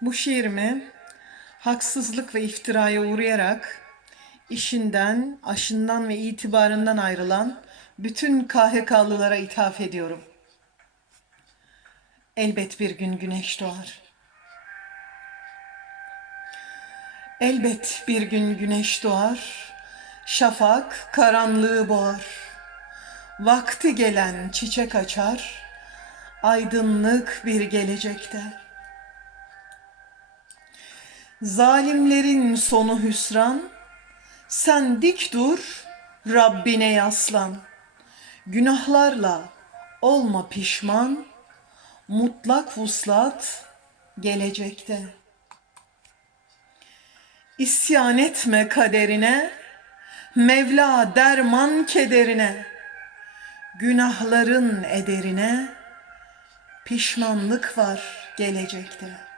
Bu şiirimi haksızlık ve iftiraya uğrayarak işinden, aşından ve itibarından ayrılan bütün KHK'lılara ithaf ediyorum. Elbet bir gün güneş doğar. Elbet bir gün güneş doğar, şafak karanlığı boğar. Vakti gelen çiçek açar, aydınlık bir gelecekte. Zalimlerin sonu hüsran, sen dik dur, Rabbine yaslan. Günahlarla olma pişman, mutlak vuslat gelecekte. İsyan etme kaderine, Mevla derman kederine, günahların ederine, pişmanlık var gelecekte.''